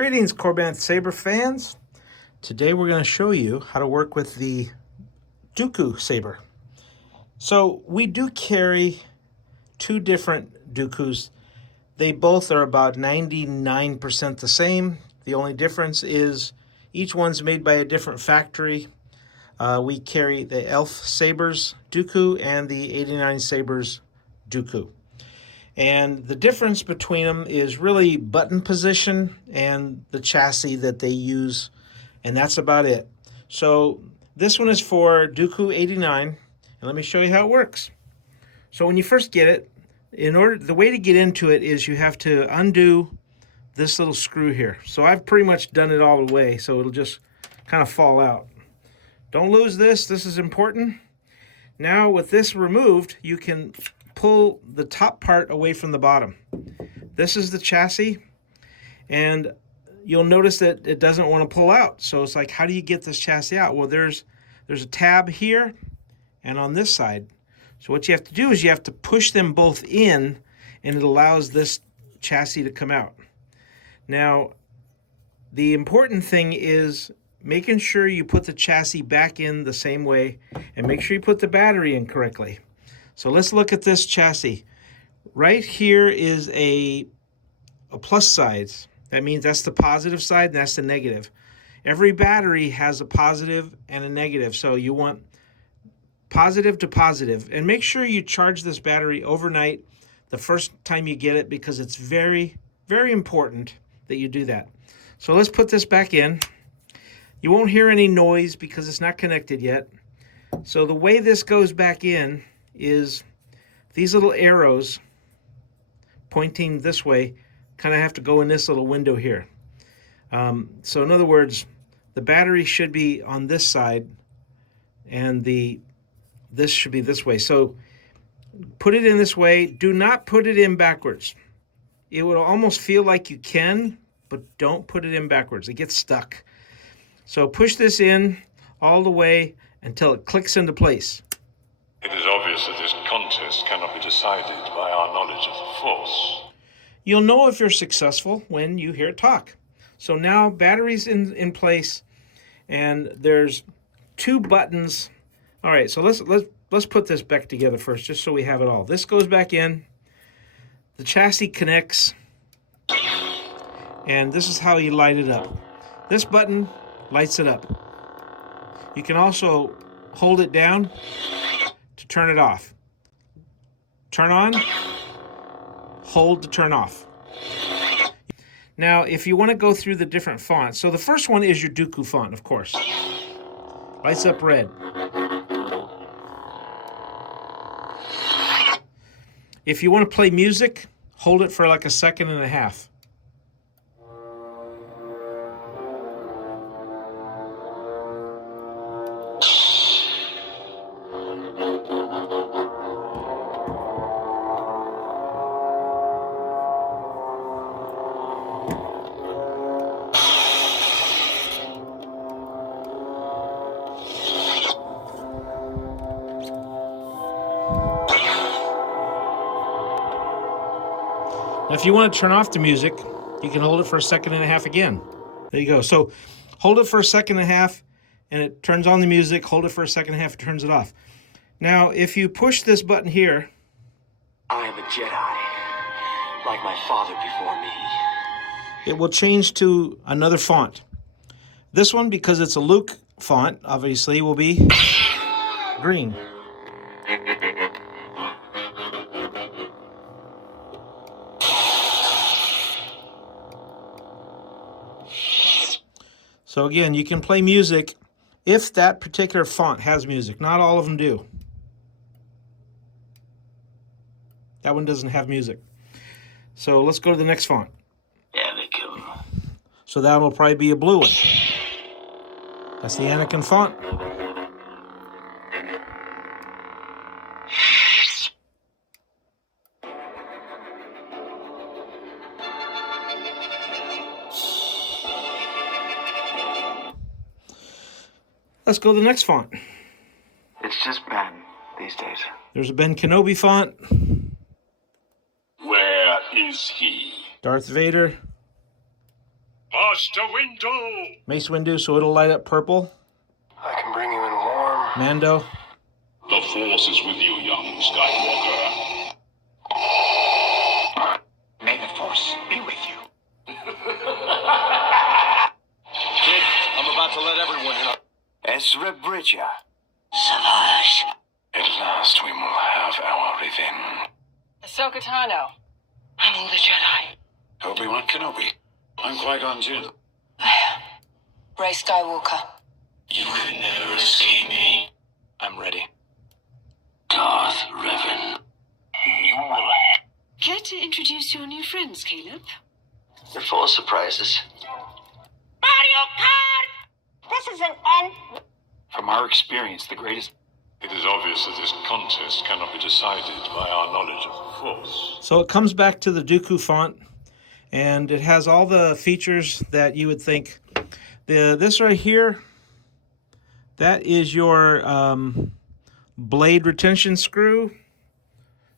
Greetings, Korbanth Saber fans. Today we're going to show you how to work with the Dooku Saber. So we do carry two different Dookus. They both are about 99% the same. The only difference is each one's made by a different factory. We carry the Elf Sabers Dooku and the 89 Sabers Dooku. And the difference between them is really button position and the chassis that they use, and that's about it. So this one is for Duke89, and let me show you how it works. So when you first get it, the way to get into it is you have to undo this little screw here. So I've pretty much done it all the way, so it'll just kind of fall out. Don't lose this. This is important. Now with this removed, you can pull the top part away from the bottom. This is the chassis, and you'll notice that it doesn't want to pull out. So it's like, how do you get this chassis out? Well, there's a tab here and on this side. So what you have to do is you have to push them both in, and it allows this chassis to come out. Now, the important thing is making sure you put the chassis back in the same way, and make sure you put the battery in correctly. So let's look at this chassis. Right here is a plus side. That means that's the positive side, and that's the negative. Every battery has a positive and a negative, so you want positive to positive. And make sure you charge this battery overnight the first time you get it, because it's very, very important that you do that. So let's put this back in. You won't hear any noise because it's not connected yet. So the way this goes back in is these little arrows pointing this way kind of have to go in this little window here. So in other words, the battery should be on this side, and this should be this way. So put it in this way. Do not put it in backwards. It will almost feel like you can, but don't put it in backwards. It gets stuck. So push this in all the way until it clicks into place. It is obvious that this contest cannot be decided by our knowledge of the Force. You'll know if you're successful when you hear it talk. So now battery's in place, and there's two buttons. All right, so let's put this back together first, just so we have it all. This goes back in. The chassis connects, and this is how you light it up. This button lights it up. You can also hold it down to turn it off. Turn on, hold to turn off. Now, if you want to go through the different fonts, so the first one is your Dooku font, of course. Lights up red. If you want to play music, hold it for like a second and a half. Now, if you want to turn off the music, you can hold it for a second and a half again. There you go. So hold it for a second and a half, and it turns on the music. Hold it for a second and a half, it turns it off. Now, if you push this button here, I am a Jedi, like my father before me. it will change to another font. This one, because it's a Luke font, obviously, will be green. So again, you can play music if that particular font has music. Not all of them do. That one doesn't have music. So let's go to the next font. Anakin. So that will probably be a blue one. That's the Anakin font. Let's go to the next font. It's just Ben these days. There's a Ben Kenobi font. Where is he? Darth Vader. My Master Windu! Mace Windu, so it'll light up purple. I can bring you in warm. Mando. The Force is with you, young Skywalker. May the Force be with you. Kid, I'm about to let everyone in. Ezra Bridger. Savage. At last we will have our revenge. Ahsoka Tano. I'm all the Jedi. Obi-Wan Kenobi. I'm Qui-Gon Jinn. Rey Skywalker. You can never escape me. I'm ready. Darth Revan. You will. Care to introduce your new friends, Caleb? They're full of surprises. Mario Kart! This is an end. From our experience, the greatest. It is obvious that this contest cannot be decided by our knowledge of the Force. So it comes back to the Dooku font, and it has all the features that you would think. This right here, that is your blade retention screw.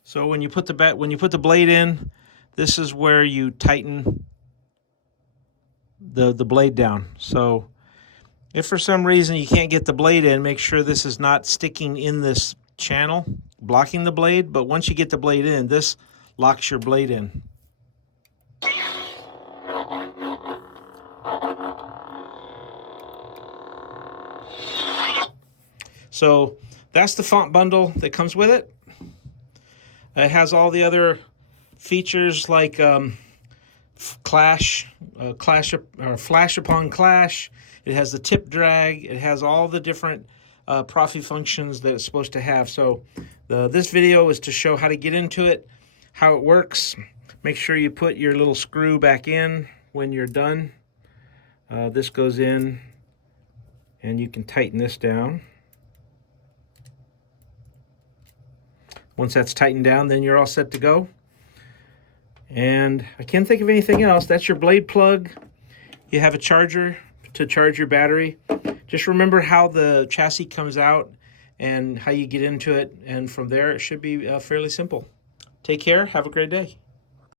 So when you put the blade in, this is where you tighten the blade down. So if for some reason you can't get the blade in, make sure this is not sticking in this channel, blocking the blade. But once you get the blade in, this locks your blade in. So that's the font bundle that comes with it. It has all the other features like flash upon clash. It has the tip drag. It has all the different Proffie functions that it's supposed to have. So this video is to show how to get into it, how it works. Make sure you put your little screw back in when you're done. This goes in, and you can tighten this down. Once that's tightened down, then you're all set to go. And I can't think of anything else. That's your blade plug. You have a charger to charge your battery. Just remember how the chassis comes out and how you get into it. And from there, it should be fairly simple. Take care. Have a great day.